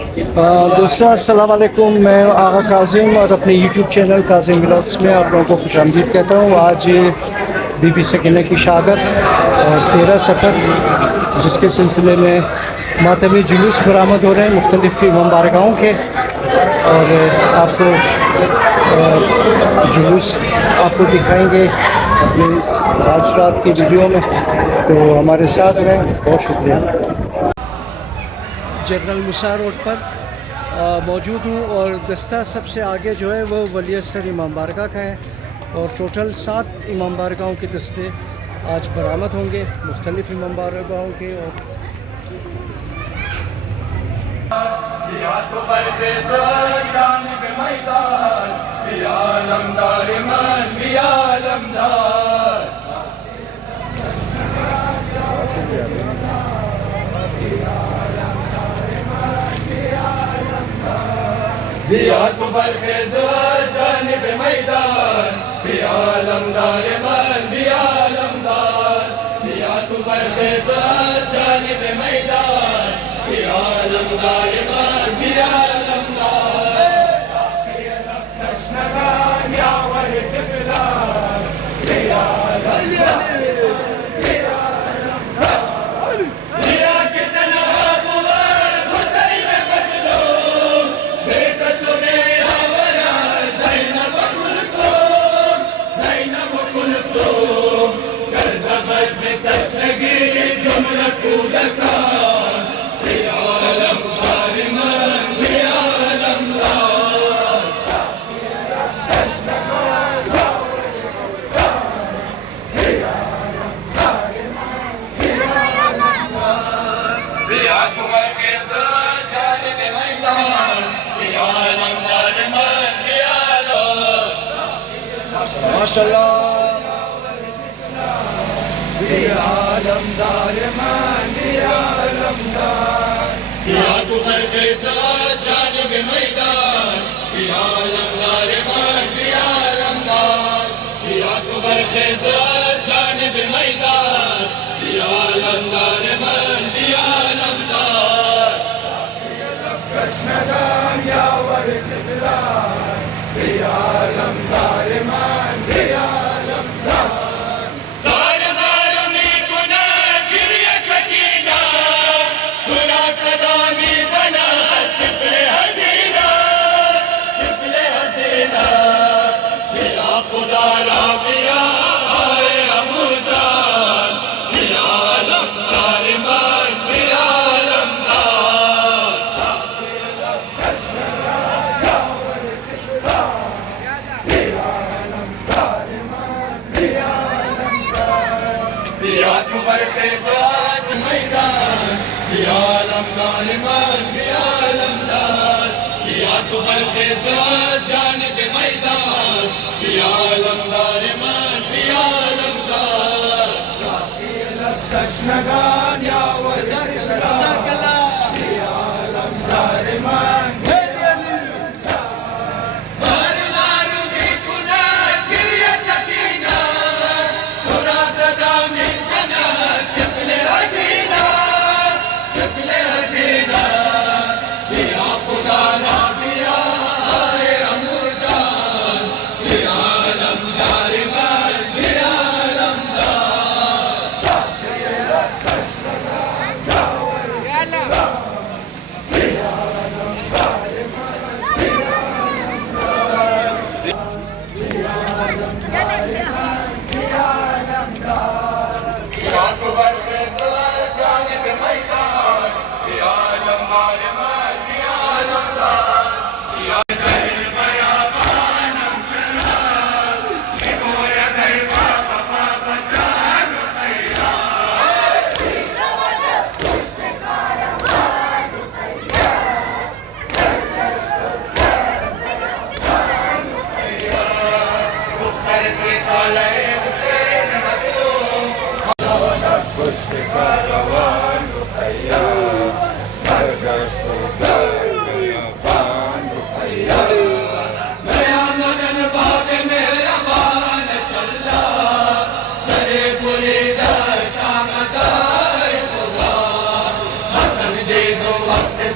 दोस्तों अस्सलाम वालेकुम। मैं आगा काजिम और अपने यूट्यूब चैनल काजिम व्लॉग्स में आप लोगों को खुशामदीद कहता हूँ। आज बीबी सकीना की शहादत और 13 सफ़र जिसके सिलसिले में मातमी जुलूस बरामद हो रहे हैं मुख्तलिफ़ इमाम बारगाहों के, और आपको जुलूस आपको दिखाएंगे अपने आज रात की वीडियो में, तो हमारे साथ रहें। बहुत शुक्रिया। जनरल मुसा रोड पर मौजूद हूँ और दस्ता सबसे आगे जो है वो वली असर इमाम बारगाह का है, और टोटल 7 इमाम बारगाहों के दस्ते आज बरामद होंगे मुख्तलिफ़ इमाम बारगाहों के। और बियात बरखेज जानिब मैदान बिया लमदार मन बिया लमदार बियात बरखेज जानिब मैदान बिया लमदार मन बिया लमदार कृष्णगान यावर तिफलान बिया लमदार माशाअल्लाह बिया लमदार मान बिया लमदार बिया तू बरखेज जानिब मैदान बिया लमदार मान बिया लमदार बिया तू बरखेज जानिब मैदान बिया लमदार मान बिया लमदार कृष्णगान यावर तिफलान बिया लमदार मान जानिब मैदान बिया लमदार मन बिया लमदार कृष्णगान यावर बिया लमदार मन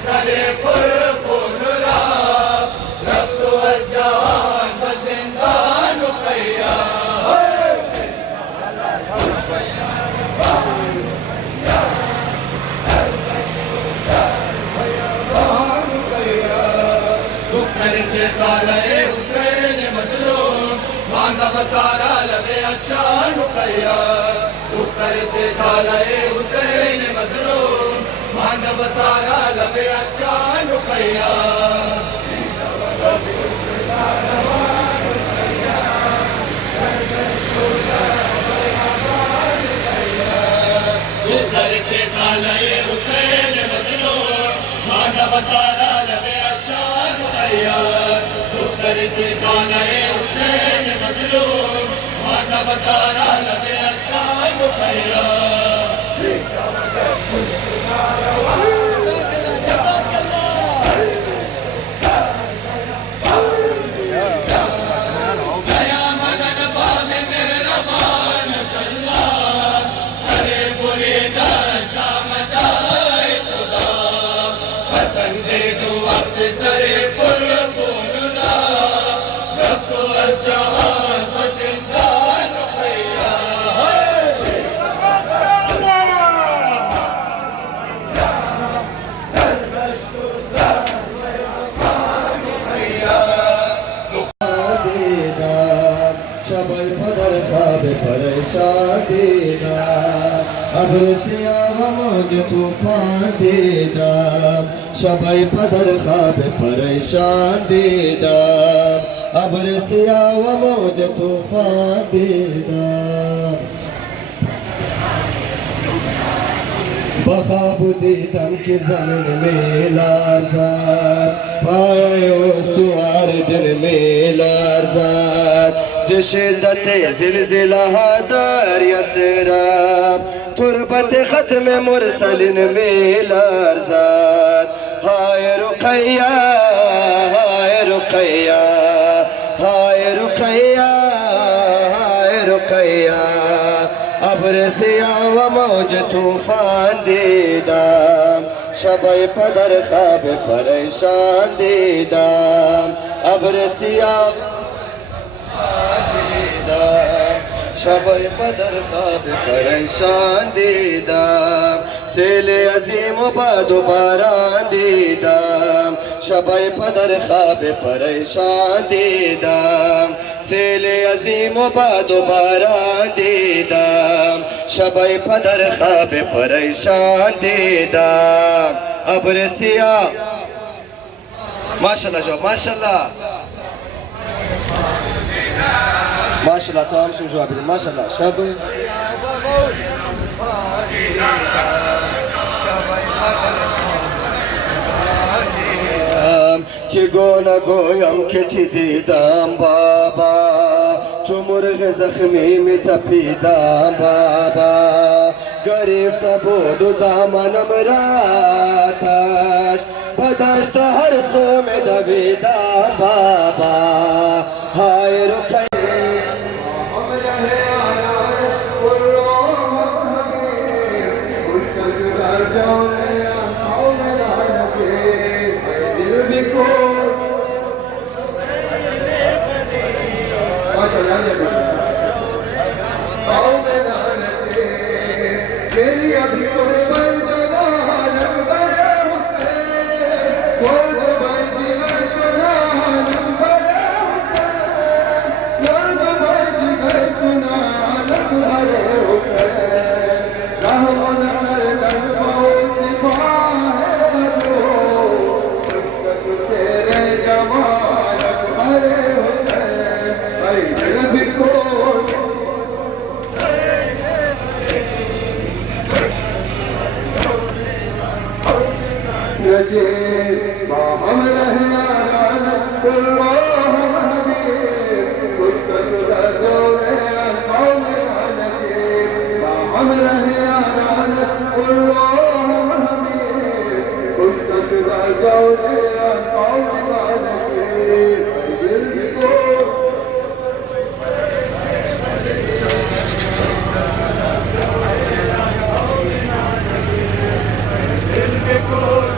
Sare पुरखून रा रफ्त वजान बजिंदान रुकैया दुखर से साले हुसैन मजलूम मांदा बसारा लगे अच्छा रुकैया दुखर से साले हुसैन मजलूम मांदा बसारा लगे अच्छा रुकैया दुखर से साले हुसैन मजलूम मांदा बसारा लगे अच्छा रुकैया दुखर से साले हुसैन मजलूम मांदा बसारा लगे अच्छा रुकैया दया मदन बाब मेहरबान सल्लाह सरे बुरीदा शामदाए खुदा पसंदे दो वक्त सरे पुरखून रा रब अजहान बजिंदान रुकैया शबर पदर खाब परेशान देदा अब्र से आवा मौज तूफान देदा शबर पदर खाब परेशान देदा अब्र से आवा मौज तूफान देदा बखाब दीदम के जमीन में लारजात पाए उस्तुवार दिन में लारजात शिद्दत जिलजिला दर यसराब तुरबत खत्म मुरसलिन में लारजात हाय रुकैया हाय रुकैया हाय रुकैया हाय रुकैया अब्र से आवा मौज तूफान देदा शबै पदर खाब परेशान देदा अब्र से देदा शबै पदर खाब परेशान देदा सेले अजीम बादो बारान देदा शबै पदर खाब परेशान देदा सेले अजीम बादो बारान देदा शबै पदर खाब परेशान देदा अब्र सिया माशाल्लाह जो माशाल्लाह माशाल्लाह तमाम सुन जवाब दे माशाल्लाह शब चिगोना गोयम के चिदीदाम बाबा चुमुर्ग जख्मी में तपीदाम बाबा गरीब तबोदु दामनम राताश पदस्त हर सो में दबीदाम बाबा हाय रुखै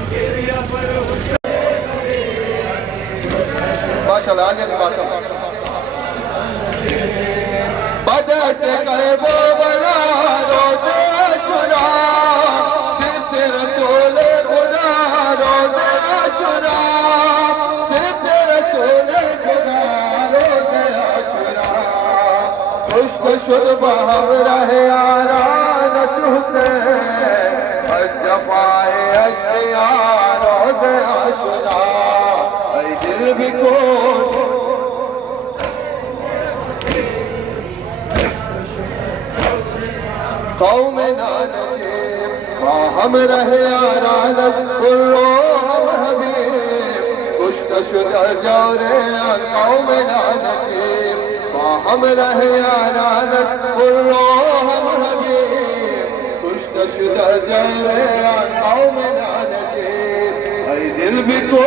गिरिया पर माशाल्लाह आगे की बात बदस करे वो बना रोज़े आशुरा सिर्फ रसूल खुदा रोज़े आशुरा सिर्फ रसूल खुदा रोज़े आशुरा खुश्क शुद बहम रहे आरा नशु से जफाए अशिया रोज़े आशुरा ऐ दिल भी को कौम नानके हम रहे आरानस कुर्रो हम हबीब कुश्त शुदा जोरे कौम नानके हम रहे आरानस कुर्रो हम हबीब कुश्त शुदा जोरे कौम नानके ऐ दिल भी को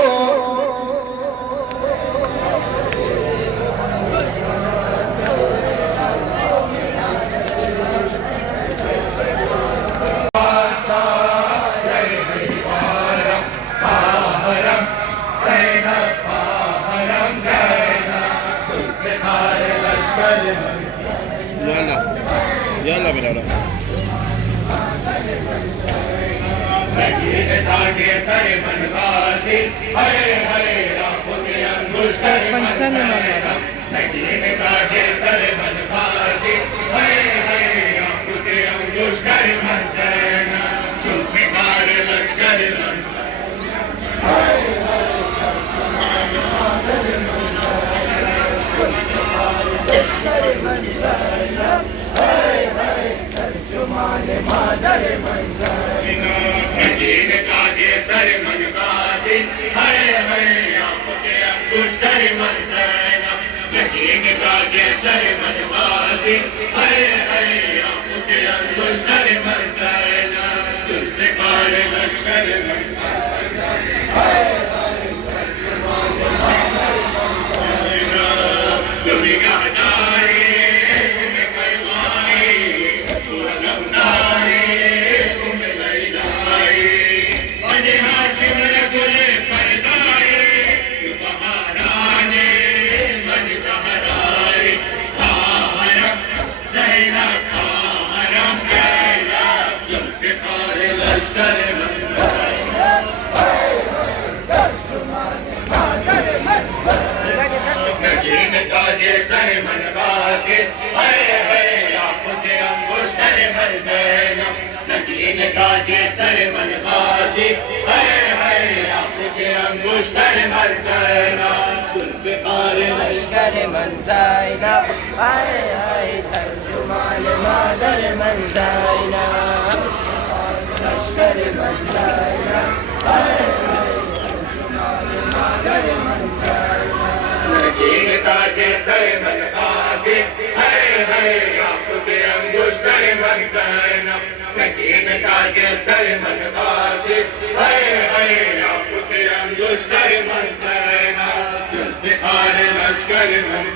يلا بلا नगीन काजे सर मन गाजी हरे हरे आंखों अंगुष्ठर मन सैना नगीन काजे सर मन गाजी हरे हरे आंखों अंगुष्ठर मन सैना जुल्फ़िकार लश्कर मन दुनिया दारी तुम्हें करवाई तू अलमदारी तुम्हें लैलाई बने हाशिम रगुल परदाई तू बहाराने मन सहराई खारम ज़ैनब खारम ज़ैनब जुल्फ़िकार लश्कर मन नगीन ताजे सर मन गाजी हरे हरे आंखों के अंगुष्ठर मन ज़ैनब नगीन ताजे सर मन गाजी हरे हरे आंखों के अंगुष्ठर मन ज़ैनब जुल्फ़िकार लश्कर मन ज़ैनब हाय हाय तर्जुमान मादर मन ज़ैनब लश्कर मन ज़ैनब हाय हाय तर्जुमान मादर मन ज़ैनब नगीन ताजे सर मन गाजी हरे हरे आंखों के अंगुष्ठर मन ज़ैनब नगीन ताजे सर मन गाजी हरे हरे आंखों के अंगुष्ठर मन ज़ैनब जुल्फ़िकार लश्कर मन